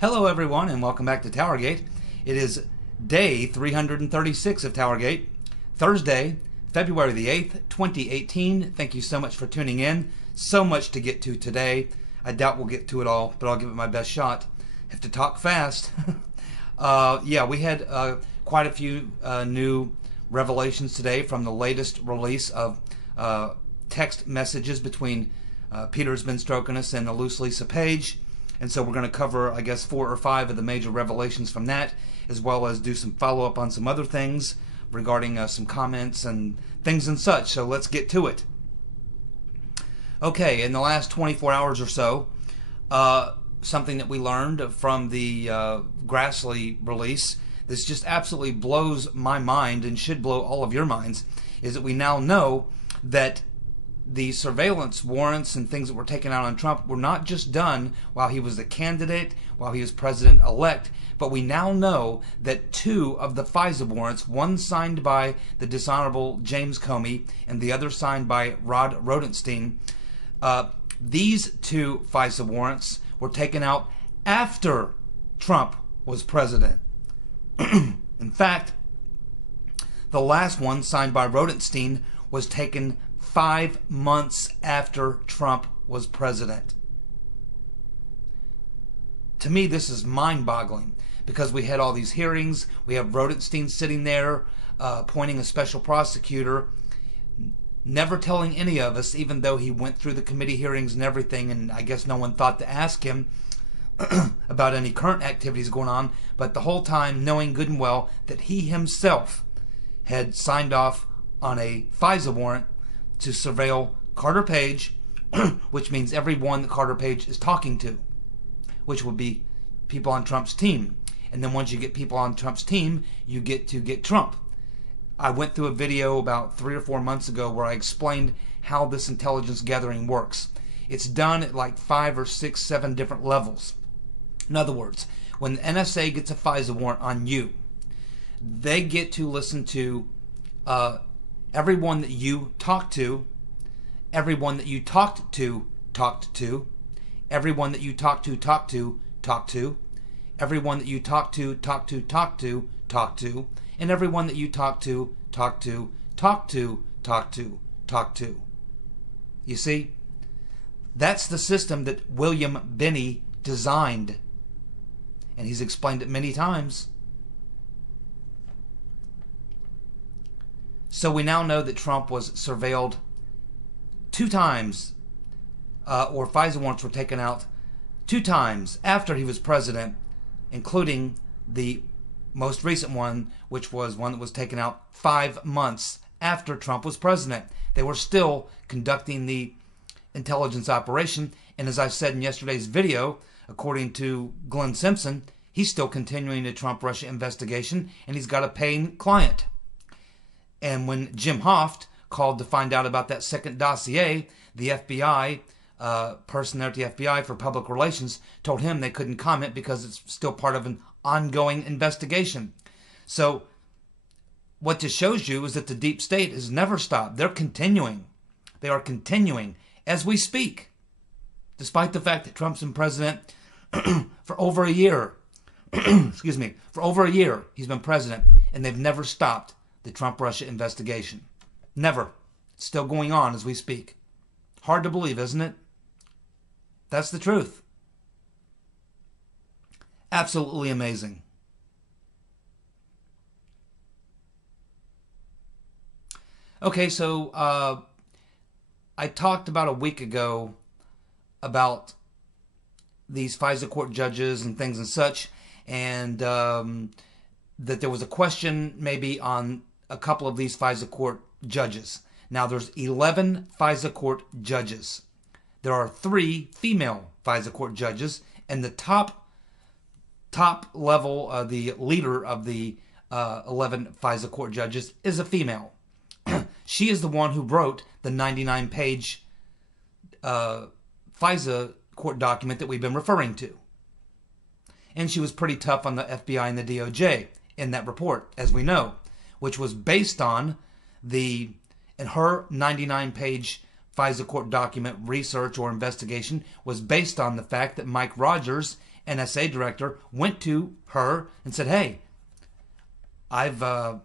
Hello everyone and welcome back to TowerGate. It is day 336 of TowerGate, Thursday, February the 8th, 2018. Thank you so much for tuning in. So much to get to today. I doubt we'll get to it all, but I'll give it my best shot. Have to talk fast. Yeah, we had quite a few new revelations today from the latest release of text messages between Peter's been stroking us and the loose Lisa Page. And so we're going to cover, I guess, 4 or 5 of the major revelations from that, as well as do some follow-up on some other things regarding some comments and things and such. So let's get to it. Okay, in the last 24 hours or so, something that we learned from the Grassley release, this just absolutely blows my mind and should blow all of your minds, is that we now know that the surveillance warrants and things that were taken out on Trump were not just done while he was the candidate, while he was president-elect, but we now know that 2 of the FISA warrants, one signed by the dishonorable James Comey and the other signed by Rod Rodenstein, these 2 FISA warrants were taken out after Trump was president. In fact, the last one signed by Rodenstein was taken 5 months after Trump was president. To me, this is mind-boggling because we had all these hearings. We have Rodenstein sitting there appointing a special prosecutor, never telling any of us, even though he went through the committee hearings and everything, and I guess no one thought to ask him about any current activities going on, but the whole time knowing good and well that he himself had signed off on a FISA warrant to surveil Carter Page, which means everyone that Carter Page is talking to, which would be people on Trump's team. And then once you get people on Trump's team, you get to get Trump. I went through a video about 3 or 4 months ago where I explained how this intelligence gathering works. It's done at like 5 or 6, 7 different levels. In other words, when the NSA gets a FISA warrant on you, they get to listen to everyone that you talked to, everyone that you talked to, everyone that you talked to, everyone that you talked to, and everyone that you talked to. You see, that's the system that William Binney designed, and he's explained it many times. So we now know that Trump was surveilled 2 times, or FISA warrants were taken out 2 times after he was president, including the most recent one, which was one that was taken out 5 months after Trump was president. They were still conducting the intelligence operation, and as I said in yesterday's video, according to Glenn Simpson, he's still continuing the Trump-Russia investigation, and he's got a paying client. And when Jim Hoft called to find out about that second dossier, the FBI, person there at the FBI for public relations, told him they couldn't comment because it's still part of an ongoing investigation. So what this shows you is that the deep state has never stopped. They're continuing. They are continuing as we speak, despite the fact that Trump's been president for over a year. Excuse me. For over a year, he's been president, and they've never stopped the Trump-Russia investigation. Never. It's still going on as we speak. Hard to believe, isn't it? That's the truth. Absolutely amazing. Okay, so I talked about a week ago about these FISA court judges and things and such, and that there was a question maybe on a couple of these FISA court judges. Now there's 11 FISA court judges. There are 3 female FISA court judges, and the top level, the leader of the 11 FISA court judges is a female. She is the one who wrote the 99-page FISA court document that we've been referring to. And she was pretty tough on the FBI and the DOJ in that report, as we know, which was based on and her 99-page FISA court document research or investigation was based on the fact that Mike Rogers NSA director, went to her and said, "Hey, I've got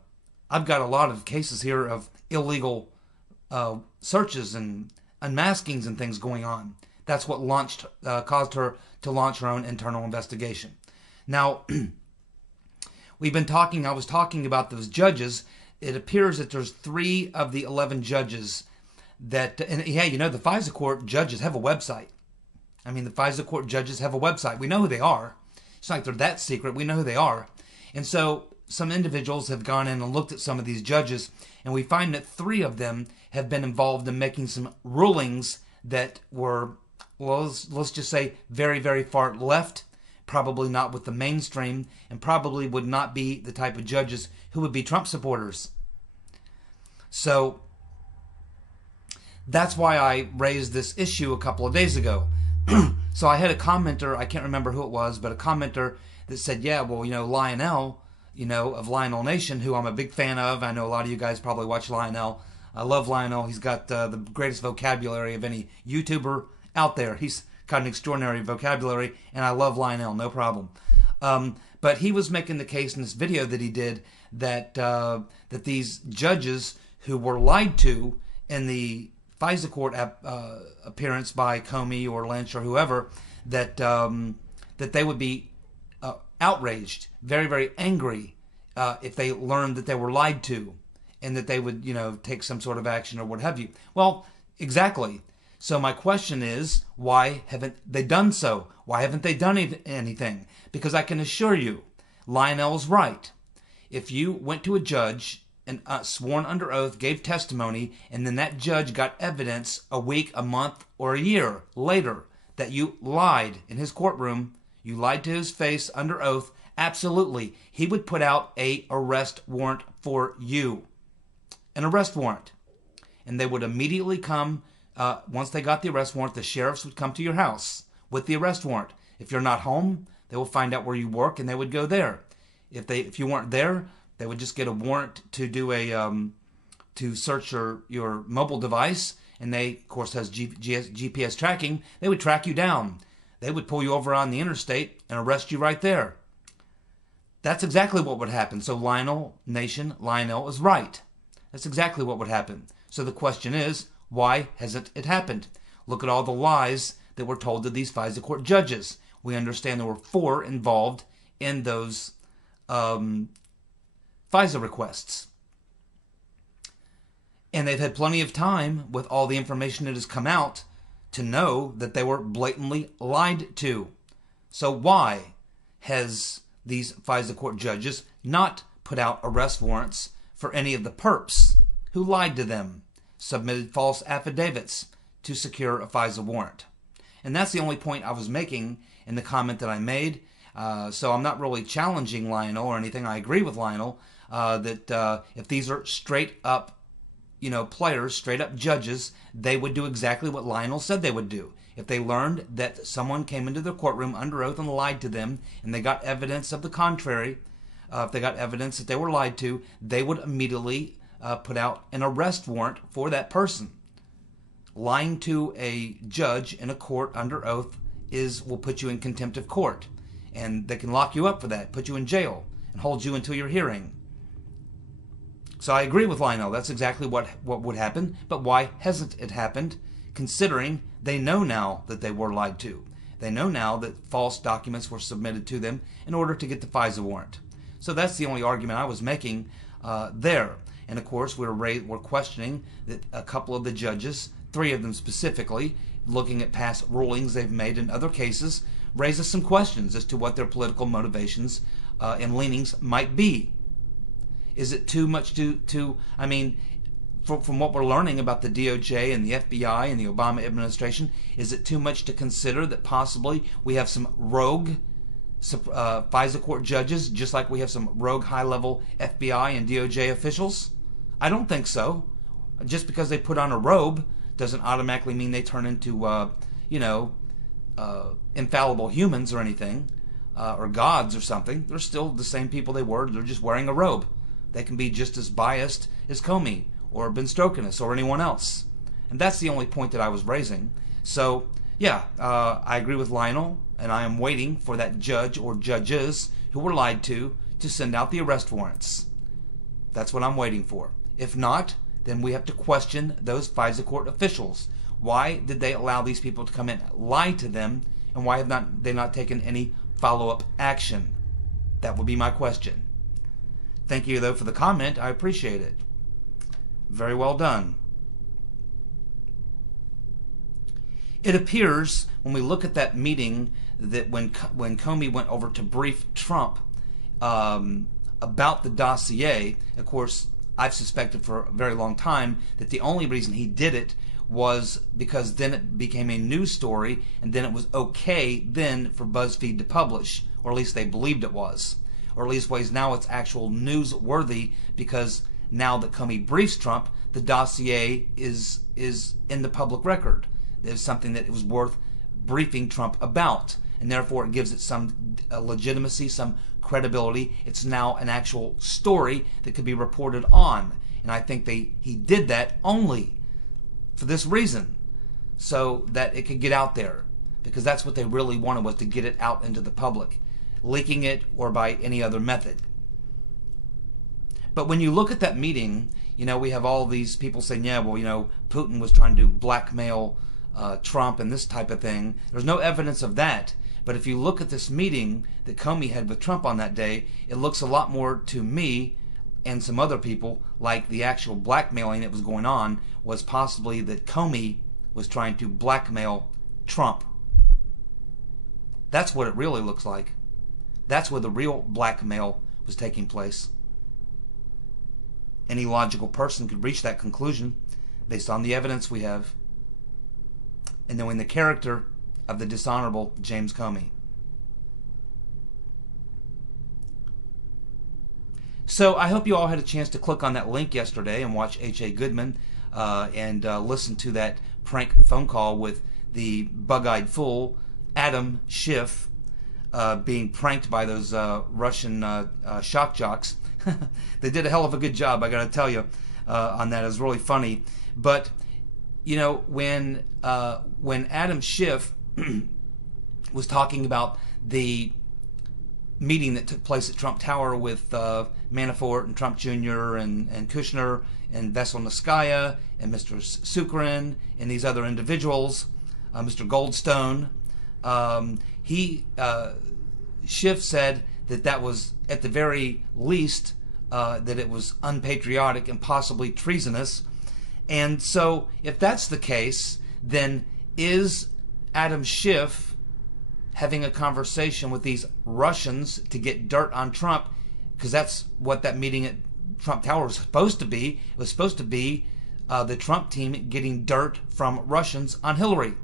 a lot of cases here of illegal searches and unmaskings and things going on." That's what caused her to launch her own internal investigation. Now, I was talking about those judges. It appears that there's 3 of the 11 judges that, and hey, the FISA court judges have a website. I mean, the FISA court judges have a website. We know who they are. It's not like they're that secret. We know who they are. And so some individuals have gone in and looked at some of these judges, and we find that 3 of them have been involved in making some rulings that were, well, let's just say very, very far left, probably not with the mainstream, and probably would not be the type of judges who would be Trump supporters. So that's why I raised this issue a couple of days ago. So I had a commenter, I can't remember who it was, but a commenter that said, yeah, well, Lionel, of Lionel Nation, who I'm a big fan of. I know a lot of you guys probably watch Lionel. I love Lionel. He's got the greatest vocabulary of any YouTuber out there. He's got an extraordinary vocabulary, and I love Lionel, no problem. But he was making the case in this video that he did that that these judges who were lied to in the FISA court appearance by Comey or Lynch or whoever, that they would be outraged, very, very angry if they learned that they were lied to, and that they would, take some sort of action or what have you. Well, exactly. So my question is, why haven't they done so? Why haven't they done anything? Because I can assure you, Lionel's right. If you went to a judge and sworn under oath, gave testimony, and then that judge got evidence a week, a month, or a year later that you lied in his courtroom, you lied to his face under oath, absolutely, he would put out an arrest warrant for you. An arrest warrant. And they would immediately come, once they got the arrest warrant, the sheriffs would come to your house with the arrest warrant. If you're not home, they will find out where you work and they would go there. If you weren't there, they would just get a warrant to do to search your mobile device, and they, of course, has GPS tracking. They would track you down. They would pull you over on the interstate and arrest you right there. That's exactly what would happen. So Lionel Nation, Lionel is right. That's exactly what would happen. So the question is, why hasn't it happened? Look at all the lies that were told to these FISA court judges. We understand there were 4 involved in those FISA requests. And they've had plenty of time with all the information that has come out to know that they were blatantly lied to. So why has these FISA court judges not put out arrest warrants for any of the perps who lied to them, submitted false affidavits to secure a FISA warrant? And that's the only point I was making in the comment that I made. So I'm not really challenging Lionel or anything. I agree with Lionel that if these are straight up, players, straight up judges, they would do exactly what Lionel said they would do. If they learned that someone came into their courtroom under oath and lied to them, and they got evidence of the contrary, if they got evidence that they were lied to, they would immediately put out an arrest warrant for that person. Lying to a judge in a court under oath will put you in contempt of court. And they can lock you up for that, put you in jail, and hold you until your hearing. So I agree with Lionel. That's exactly what would happen. But why hasn't it happened, considering they know now that they were lied to? They know now that false documents were submitted to them in order to get the FISA warrant. So that's the only argument I was making there. And of course, we're questioning that a couple of the judges, 3 of them specifically, looking at past rulings they've made in other cases, raises some questions as to what their political motivations and leanings might be. Is it too much from what we're learning about the DOJ and the FBI and the Obama administration, is it too much to consider that possibly we have some rogue FISA court judges, just like we have some rogue high-level FBI and DOJ officials? I don't think so. Just because they put on a robe doesn't automatically mean they turn into, infallible humans or anything, or gods or something. They're still the same people they were. They're just wearing a robe. They can be just as biased as Comey or Ben Strokinus or anyone else. And that's the only point that I was raising. So, yeah, I agree with Lionel. and I am waiting for that judge or judges who were lied to send out the arrest warrants. That's what I'm waiting for. If not, then we have to question those FISA court officials. Why did they allow these people to come in, lie to them, and why have they not taken any follow-up action? That would be my question. Thank you, though, for the comment. I appreciate it. Very well done. It appears, when we look at that meeting, that when Comey went over to brief Trump about the dossier, of course, I've suspected for a very long time that the only reason he did it was because then it became a news story, and then it was okay then for BuzzFeed to publish, or at least they believed it was. Or at least ways now it's actual newsworthy, because now that Comey briefs Trump, the dossier is in the public record. There's something that it was worth briefing Trump about, and therefore it gives it some legitimacy, some credibility. It's now an actual story that could be reported on, and I think he did that only for this reason, so that it could get out there, because that's what they really wanted, was to get it out into the public, leaking it or by any other method. But when you look at that meeting, we have all these people saying, yeah, well, Putin was trying to blackmail Trump and this type of thing. There's no evidence of that. But if you look at this meeting that Comey had with Trump on that day, it looks a lot more to me and some other people like the actual blackmailing that was going on was possibly that Comey was trying to blackmail Trump. That's what it really looks like. That's where the real blackmail was taking place. Any logical person could reach that conclusion based on the evidence we have and knowing the character of the dishonorable James Comey. So I hope you all had a chance to click on that link yesterday and watch H.A. Goodman and listen to that prank phone call with the bug-eyed fool Adam Schiff being pranked by those Russian shock jocks. They did a hell of a good job, I got to tell you, on that. It was really funny. But when Adam Schiff was talking about the meeting that took place at Trump Tower with Manafort and Trump Jr. and Kushner and Veselnitskaya and Mr. Sukrin and these other individuals, Mr. Goldstone, Schiff said that was at the very least that it was unpatriotic and possibly treasonous. And so if that's the case, then is Adam Schiff having a conversation with these Russians to get dirt on Trump? Because that's what that meeting at Trump Tower was supposed to be. It was supposed to be the Trump team getting dirt from Russians on Hillary.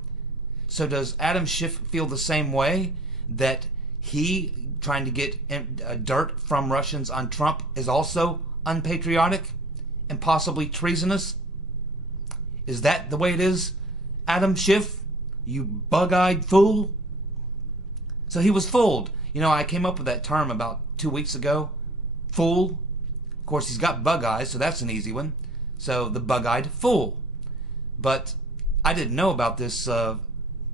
So does Adam Schiff feel the same way, that he trying to get dirt from Russians on Trump is also unpatriotic and possibly treasonous? Is that the way it is, Adam Schiff? You bug-eyed fool? So he was fooled. I came up with that term about 2 weeks ago. Fool. Of course, he's got bug eyes, so that's an easy one. So the bug-eyed fool. But I didn't know about this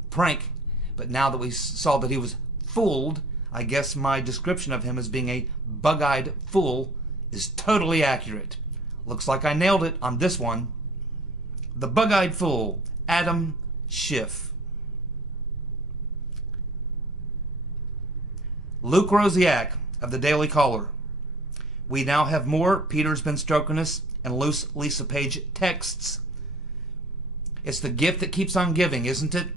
prank. But now that we saw that he was fooled, I guess my description of him as being a bug-eyed fool is totally accurate. Looks like I nailed it on this one. The bug-eyed fool, Adam Schiff. Luke Rosiak of the Daily Caller. We now have more Peter's been stroking us and loose Lisa Page texts. It's the gift that keeps on giving, isn't it?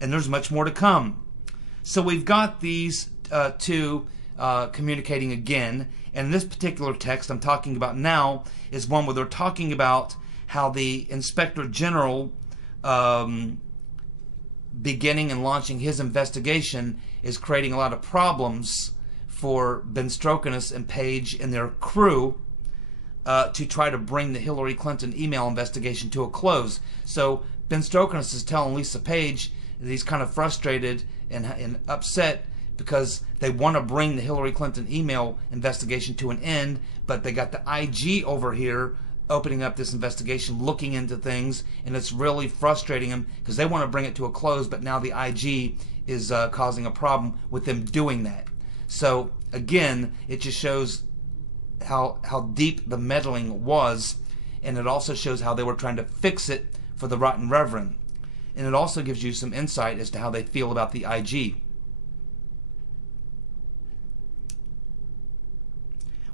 And there's much more to come. So we've got these two communicating again. And this particular text I'm talking about now is one where they're talking about how the Inspector General beginning and launching his investigation is creating a lot of problems for Ben Strokinus and Page and their crew to try to bring the Hillary Clinton email investigation to a close. So Ben Strokinus is telling Lisa Page that he's kind of frustrated and upset because they want to bring the Hillary Clinton email investigation to an end, but they got the IG over here opening up this investigation, looking into things, and it's really frustrating them because they want to bring it to a close, but now the IG is causing a problem with them doing that. So again, it just shows how deep the meddling was, and it also shows how they were trying to fix it for the rotten reverend. And it also gives you some insight as to how they feel about the IG.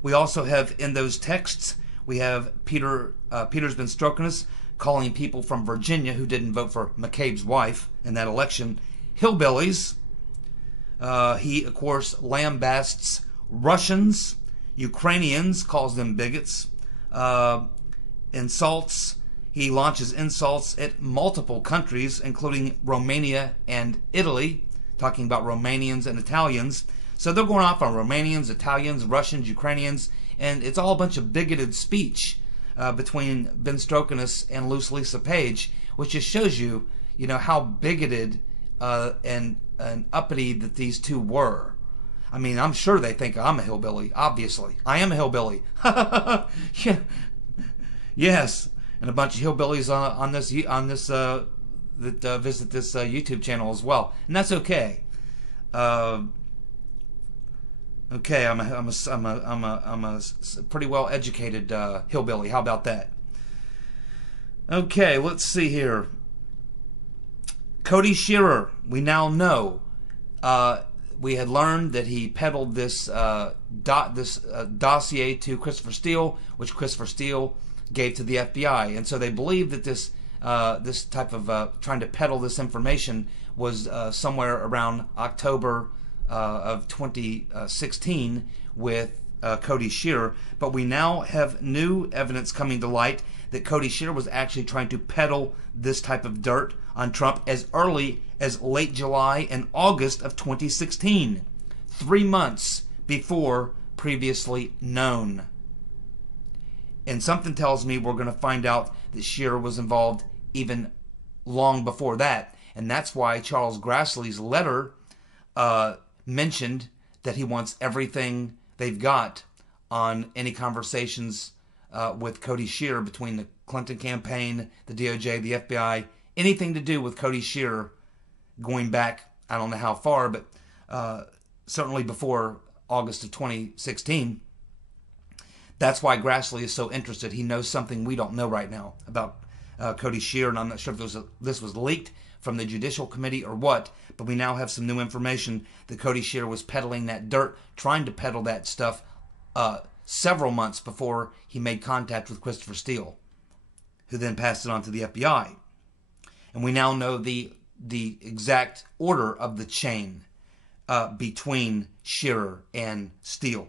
We also have in those texts, we have Peter's been stroking us, calling people from Virginia who didn't vote for McCabe's wife in that election hillbillies. He, of course, lambasts Russians, Ukrainians, calls them bigots, insults. He launches insults at multiple countries, including Romania and Italy, talking about Romanians and Italians. So they're going off on Romanians, Italians, Russians, Ukrainians, and it's all a bunch of bigoted speech between Ben Strokinus and Lisa Page, which just shows you, how bigoted and uppity that these two were. I mean, I'm sure they think I'm a hillbilly. Obviously, I am a hillbilly. Yeah. Yes, and a bunch of hillbillies on this that visit this YouTube channel as well, and that's okay. Okay, I'm a pretty well educated hillbilly. How about that? Okay, let's see here. Cody Shearer, we now know. We had learned that he peddled this dossier to Christopher Steele, which Christopher Steele gave to the FBI, and so they believe that this type of trying to peddle this information was somewhere around October of 2016 with Cody Shearer. But we now have new evidence coming to light that Cody Shearer was actually trying to peddle this type of dirt on Trump as early as late July and August of 2016, 3 months before previously known. And something tells me we're going to find out that Shearer was involved even long before that. And that's why Charles Grassley's letter mentioned that he wants everything they've got on any conversations with Cody Shearer between the Clinton campaign, the DOJ, the FBI, anything to do with Cody Shearer going back, I don't know how far, but certainly before August of 2016. That's why Grassley is so interested. He knows something we don't know right now about Cody Shearer, and I'm not sure if this was leaked from the Judicial Committee or what, but we now have some new information that Cody Shearer was peddling that dirt, trying to peddle that stuff several months before he made contact with Christopher Steele, who then passed it on to the FBI. And we now know the exact order of the chain between Shearer and Steele.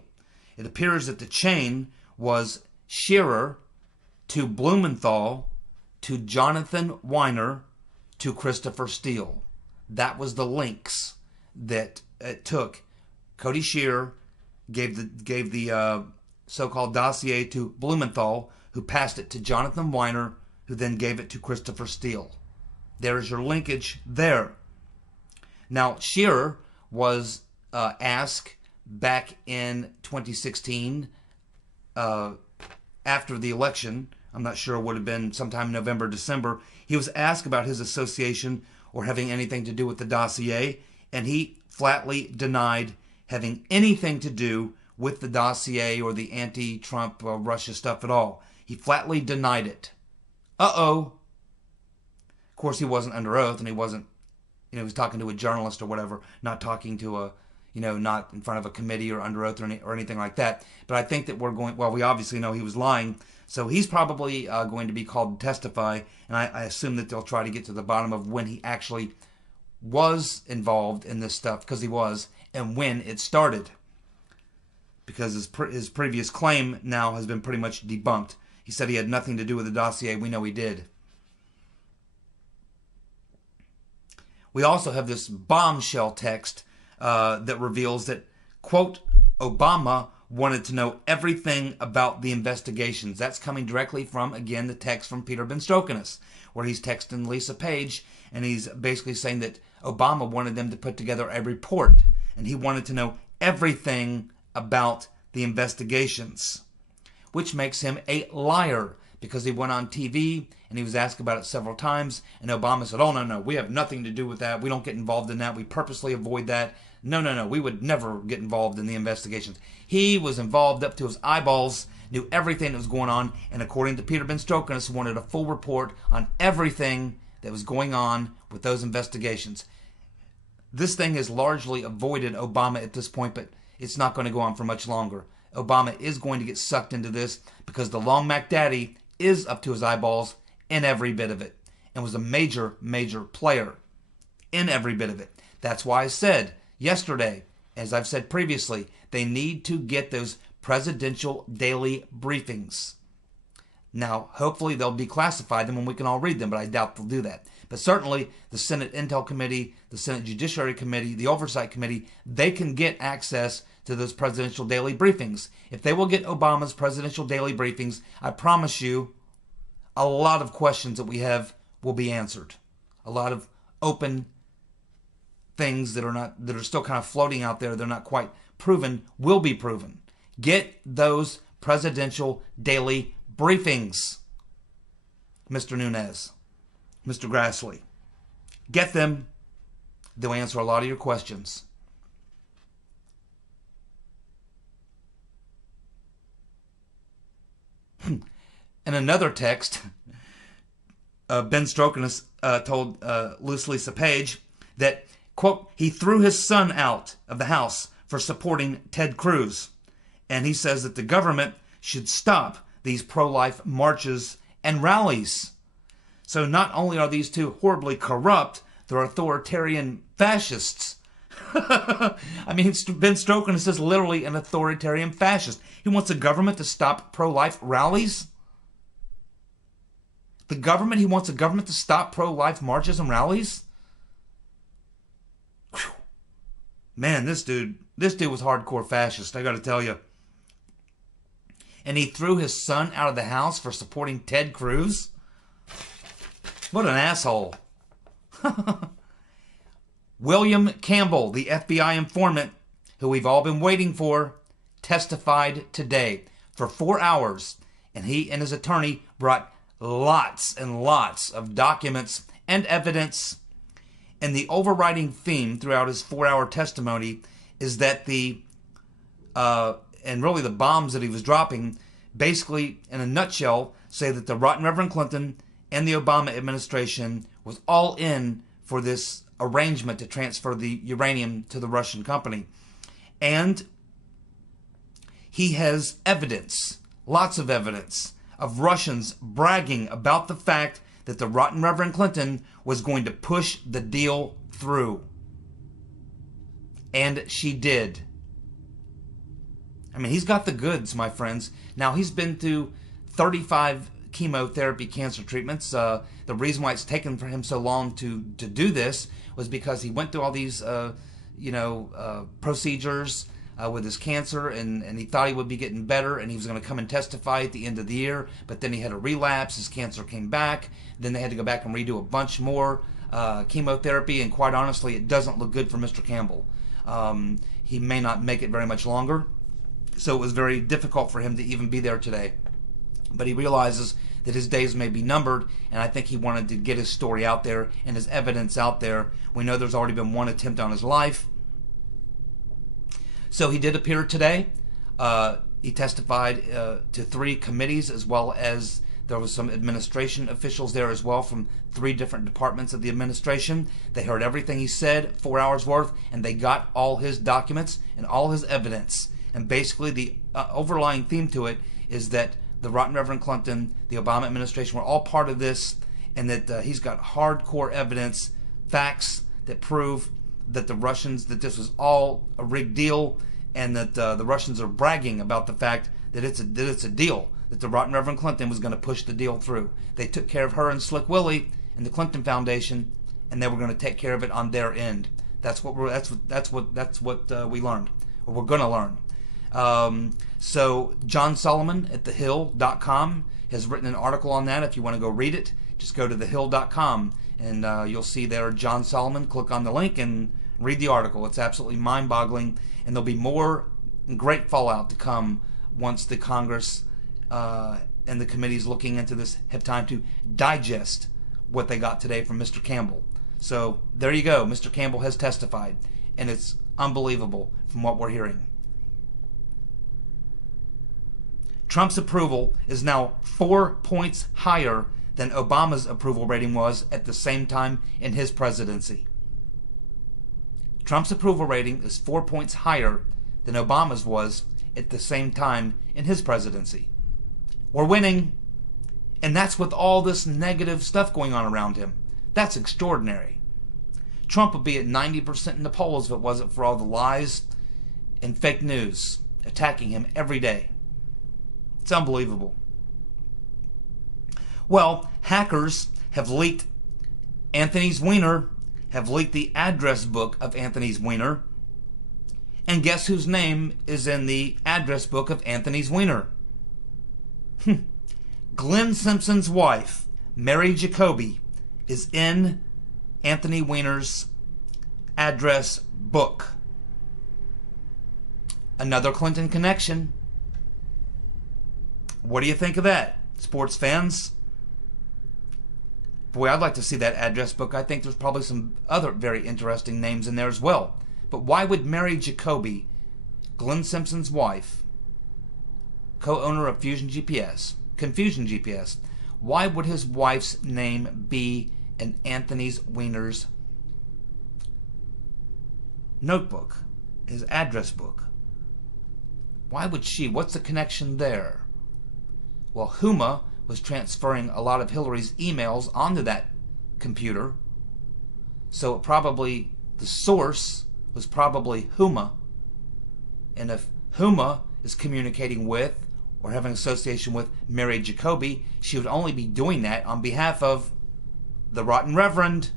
It appears that the chain was Shearer to Blumenthal to Jonathan Weiner to Christopher Steele. That was the links that it took. Cody Shearer gave the so-called dossier to Blumenthal, who passed it to Jonathan Weiner, who then gave it to Christopher Steele. There's your linkage there. Now, Shearer was asked back in 2016, after the election, I'm not sure, it would have been sometime November, December, he was asked about his association or having anything to do with the dossier, and he flatly denied having anything to do with the dossier or the anti-Trump Russia stuff at all. He flatly denied it. Uh-oh. Of course, he wasn't under oath, and he wasn't, he was talking to a journalist or whatever, not talking to a, not in front of a committee or under oath or anything like that. But I think that we obviously know he was lying, so he's probably going to be called to testify, and I assume that they'll try to get to the bottom of when he actually was involved in this stuff, because he was, and when it started. Because his previous claim now has been pretty much debunked. He said he had nothing to do with the dossier. We know he did. We also have this bombshell text that reveals that, quote, Obama wanted to know everything about the investigations. That's coming directly from, again, the text from Peter Ben Strokinus, where he's texting Lisa Page, and he's basically saying that Obama wanted them to put together a report, and he wanted to know everything about the investigations, which makes him a liar, because he went on TV and he was asked about it several times, and Obama said, oh, no, we have nothing to do with that. We don't get involved in that. We purposely avoid that. No, we would never get involved in the investigations. He was involved up to his eyeballs, knew everything that was going on, and according to Peter Ben Strokenes, wanted a full report on everything that was going on with those investigations. This thing has largely avoided Obama at this point, but it's not going to go on for much longer. Obama is going to get sucked into this because the Long Mac Daddy is up to his eyeballs in every bit of it and was a major, major player in every bit of it. That's why I said yesterday, as I've said previously, they need to get those presidential daily briefings. Now, hopefully they'll declassify them and we can all read them, but I doubt they'll do that. But certainly the Senate Intel Committee, the Senate Judiciary Committee, the Oversight Committee, they can get access to those presidential daily briefings. If they will get Obama's presidential daily briefings, I promise you a lot of questions that we have will be answered. A lot of open things that are still kind of floating out there, they're not quite proven, will be proven. Get those presidential daily briefings, Mr. Nunes, Mr. Grassley. Get them. They'll answer a lot of your questions. In another text, Ben Strokenes told Lisa Page that, quote, he threw his son out of the house for supporting Ted Cruz. And he says that the government should stop these pro-life marches and rallies. So not only are these two horribly corrupt, they're authoritarian fascists. I mean, Ben Strokenes is literally an authoritarian fascist. He wants the government to stop pro-life rallies. He wants the government to stop pro-life marches and rallies. Whew. Man, this dude was hardcore fascist, I gotta tell you. And he threw his son out of the house for supporting Ted Cruz? What an asshole. William Campbell, the FBI informant, who we've all been waiting for, testified today for 4 hours. And he and his attorney brought lots and lots of documents and evidence. And the overriding theme throughout his 4-hour testimony is that and really the bombs that he was dropping, basically, in a nutshell, say that the rotten Reverend Clinton and the Obama administration was all in for this arrangement to transfer the uranium to the Russian company. And he has evidence, lots of evidence, of Russians bragging about the fact that the rotten Reverend Clinton was going to push the deal through. And she did. I mean, he's got the goods, my friends. Now, he's been through 35 chemotherapy cancer treatments. The reason why it's taken for him so long to do this was because he went through all these, procedures with his cancer, and he thought he would be getting better, and he was going to come and testify at the end of the year, but then he had a relapse, his cancer came back, then they had to go back and redo a bunch more chemotherapy, and quite honestly, it doesn't look good for Mr. Campbell. He may not make it very much longer. So it was very difficult for him to even be there today. But he realizes that his days may be numbered, and I think he wanted to get his story out there and his evidence out there. We know there's already been one attempt on his life. So he did appear today. He testified to 3 committees, as well as there was some administration officials there as well from 3 different departments of the administration. They heard everything he said, 4 hours worth, and they got all his documents and all his evidence. And basically the overlying theme to it is that the rotten Reverend Clinton, the Obama administration were all part of this, and that he's got hardcore evidence, facts that prove that the Russians, that this was all a rigged deal, and that the Russians are bragging about the fact that it's a deal, that the rotten Reverend Clinton was going to push the deal through. They took care of her and Slick Willie and the Clinton Foundation, and they were going to take care of it on their end. That's what we learned, or we're going to learn. So John Solomon at thehill.com has written an article on that. If you want to go read it, just go to thehill.com and you'll see there John Solomon. Click on the link and read the article. It's absolutely mind-boggling, and there'll be more great fallout to come once the Congress and the committees looking into this have time to digest what they got today from Mr. Campbell. So there you go. Mr. Campbell has testified, and it's unbelievable from what we're hearing. Trump's approval is now 4 points higher than Obama's approval rating was at the same time in his presidency. Trump's approval rating is 4 points higher than Obama's was at the same time in his presidency. We're winning, and that's with all this negative stuff going on around him. That's extraordinary. Trump would be at 90% in the polls if it wasn't for all the lies and fake news attacking him every day. It's unbelievable. Well, hackers have leaked Anthony's wiener, have leaked the address book of Anthony's wiener, and guess whose name is in the address book of Anthony's wiener? Glenn Simpson's wife, Mary Jacoby, is in Anthony Weiner's address book. Another Clinton connection. What do you think of that, sports fans? Boy, I'd like to see that address book. I think there's probably some other very interesting names in there as well. But why would Mary Jacoby, Glenn Simpson's wife, co-owner of Confusion GPS, why would his wife's name be in Anthony's Weiner's notebook, his address book? Why would she? What's the connection there? Well, Huma was transferring a lot of Hillary's emails onto that computer, so probably the source was probably Huma. And if Huma is communicating with or having association with Mary Jacoby, she would only be doing that on behalf of the Rotten Reverend.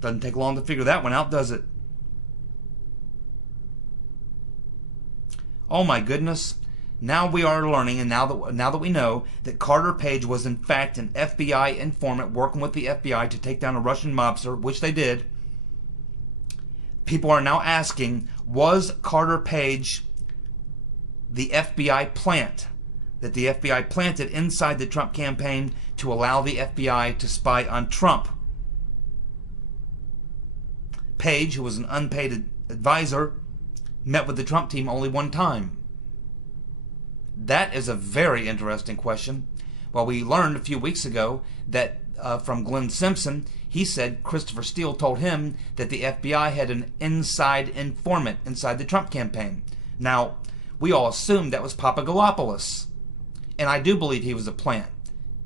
Doesn't take long to figure that one out, does it? Oh my goodness. Now we are learning, and now that we know that Carter Page was in fact an FBI informant working with the FBI to take down a Russian mobster, which they did, people are now asking, was Carter Page the FBI plant that the FBI planted inside the Trump campaign to allow the FBI to spy on Trump? Page, who was an unpaid advisor, met with the Trump team only one time. That is a very interesting question. Well, we learned a few weeks ago that from Glenn Simpson, he said Christopher Steele told him that the FBI had an inside informant inside the Trump campaign. Now, we all assumed that was Papadopoulos, and I do believe he was a plant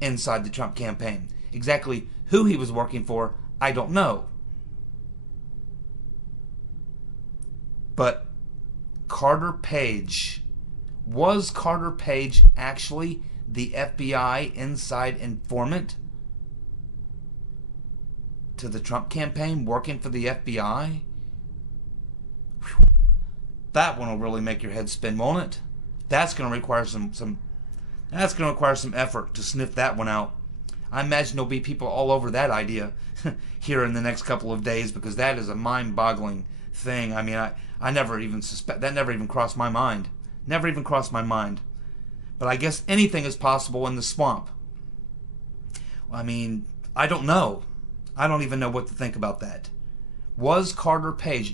inside the Trump campaign. Exactly who he was working for, I don't know. But Carter Page, was Carter Page actually the FBI inside informant to the Trump campaign, working for the FBI? Whew. That one will really make your head spin, won't it? That's going to require some effort to sniff that one out. I imagine there'll be people all over that idea here in the next couple of days, because that is a mind-boggling thing. I mean, I never even that never even crossed my mind. Never even crossed my mind. But I guess anything is possible in the swamp. I mean, I don't know. I don't even know what to think about that. Was Carter Page?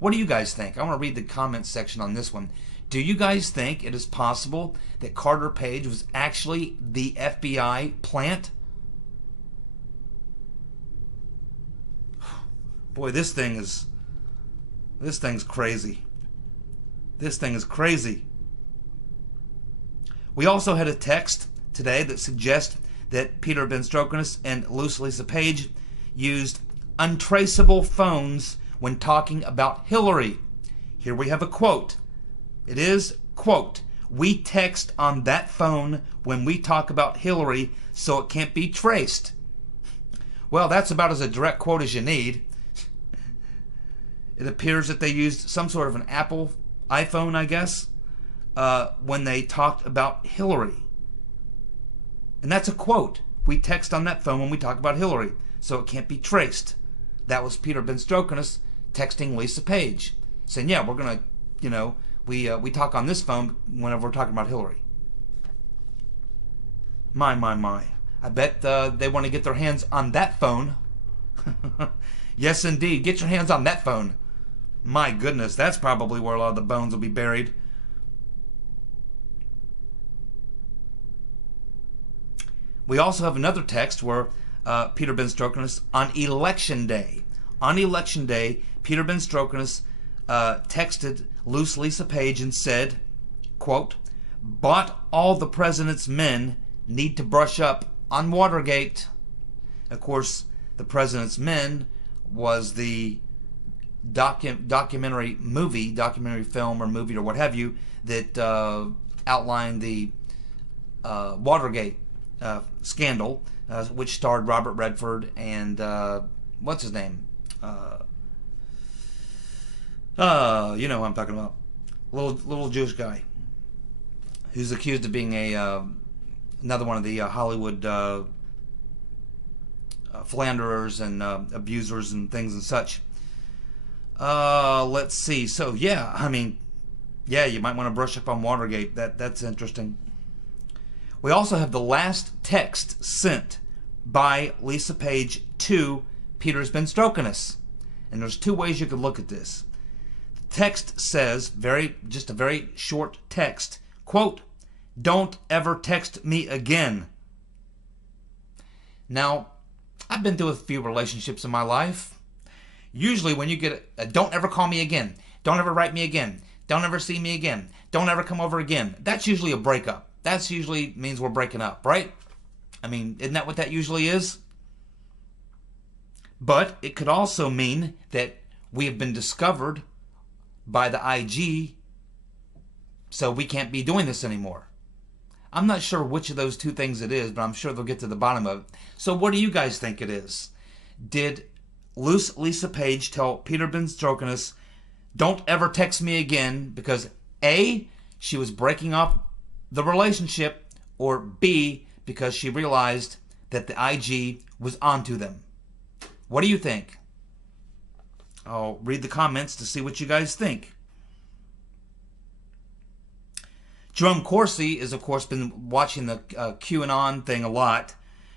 What do you guys think? I want to read the comments section on this one. Do you guys think it is possible that Carter Page was actually the FBI plant? Boy, this thing's crazy. This thing is crazy. We also had a text today that suggests that Peter Benstrokonus and Lisa Page used untraceable phones when talking about Hillary. Here we have a quote. It is, quote, "We text on that phone when we talk about Hillary, so it can't be traced." Well, that's about as a direct quote as you need. It appears that they used some sort of an Apple iPhone, I guess, when they talked about Hillary. And that's a quote. "We text on that phone when we talk about Hillary, so it can't be traced." That was Peter Benstrokonus texting Lisa Page, saying, yeah, we're going to, we talk on this phone whenever we're talking about Hillary. My. I bet they want to get their hands on that phone. Yes, indeed. Get your hands on that phone. My goodness, that's probably where a lot of the bones will be buried. We also have another text where Peter Ben Strokenus on election day. On election day, Peter Ben Strokenus texted Loose Lisa Page and said, quote, "But all the president's men need to brush up on Watergate." Of course, the president's men was the documentary film or movie or what have you that outlined the Watergate scandal, which starred Robert Redford and what's his name? You know who I'm talking about. Little Jewish guy who's accused of being another one of the Hollywood philanderers and abusers and things and such. Let's see. So yeah, I mean, yeah, you might want to brush up on Watergate. That's interesting. We also have the last text sent by Lisa Page to Peter Ben Strokenus, and there's two ways you could look at this. The text says, just a very short text, quote, "Don't ever text me again." Now, I've been through a few relationships in my life. Usually when you get a "don't ever call me again," "don't ever write me again," "don't ever see me again," "don't ever come over again," that's usually a breakup. That usually means we're breaking up, right? I mean, isn't that what that usually is? But it could also mean that we have been discovered by the IG, so we can't be doing this anymore. I'm not sure which of those two things it is, but I'm sure they'll get to the bottom of it. So what do you guys think it is? Did Loose Lisa Page tell Peter Ben Strokenus, "Don't ever text me again," because A, she was breaking off the relationship, or B, because she realized that the IG was onto them? What do you think? I'll read the comments to see what you guys think. Jerome Corsi has, of course, been watching the QAnon thing a lot,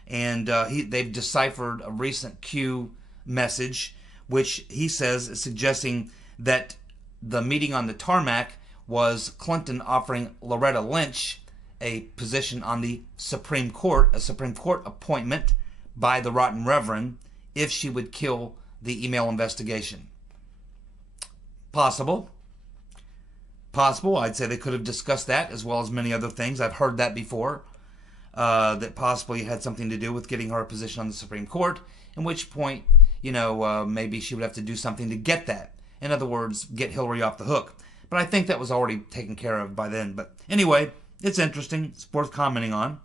and they've deciphered a recent Q message, which he says is suggesting that the meeting on the tarmac was Clinton offering Loretta Lynch a position on the Supreme Court, a Supreme Court appointment by the Rotten Reverend, if she would kill the email investigation. Possible. Possible. I'd say they could have discussed that as well as many other things. I've heard that before, that possibly had something to do with getting her a position on the Supreme Court, in which point, you know, maybe she would have to do something to get that. In other words, get Hillary off the hook. But I think that was already taken care of by then. But anyway, it's interesting. It's worth commenting on.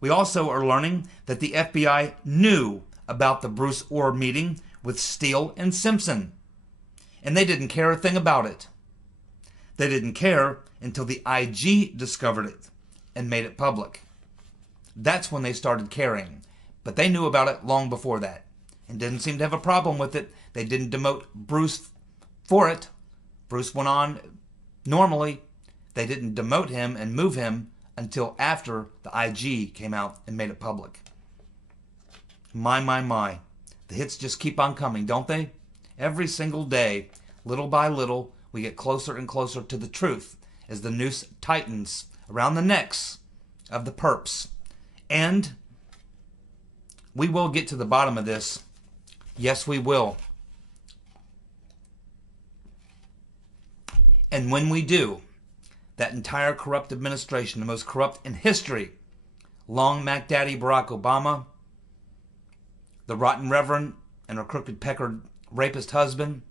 We also are learning that the FBI knew about the Bruce Orr meeting with Steele and Simpson, and they didn't care a thing about it. They didn't care until the IG discovered it and made it public. That's when they started caring. But they knew about it long before that and didn't seem to have a problem with it. They didn't demote Bruce for it. Bruce went on normally. They didn't demote him and move him until after the IG came out and made it public. My. The hits just keep on coming, don't they? Every single day, little by little, we get closer and closer to the truth as the noose tightens around the necks of the perps. And we will get to the bottom of this. Yes, we will. And when we do, that entire corrupt administration, the most corrupt in history, Long Mac Daddy Barack Obama, the Rotten Reverend and her crooked peckered rapist husband,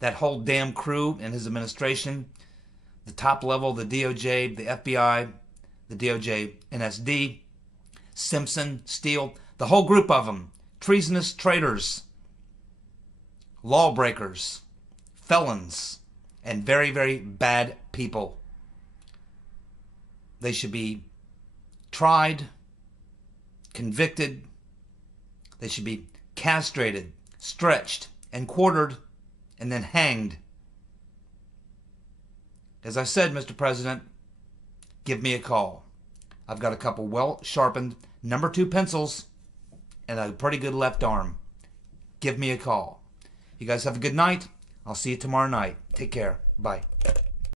that whole damn crew and his administration, the top level, the DOJ, the FBI, the DOJ, NSD, Simpson, Steele, the whole group of them, treasonous traitors, lawbreakers, felons, and very, very bad people. They should be tried, convicted. They should be castrated, stretched, and quartered, and then hanged. As I said, Mr. President, give me a call. I've got a couple well-sharpened number 2 pencils and a pretty good left arm. Give me a call. You guys have a good night. I'll see you tomorrow night. Take care. Bye.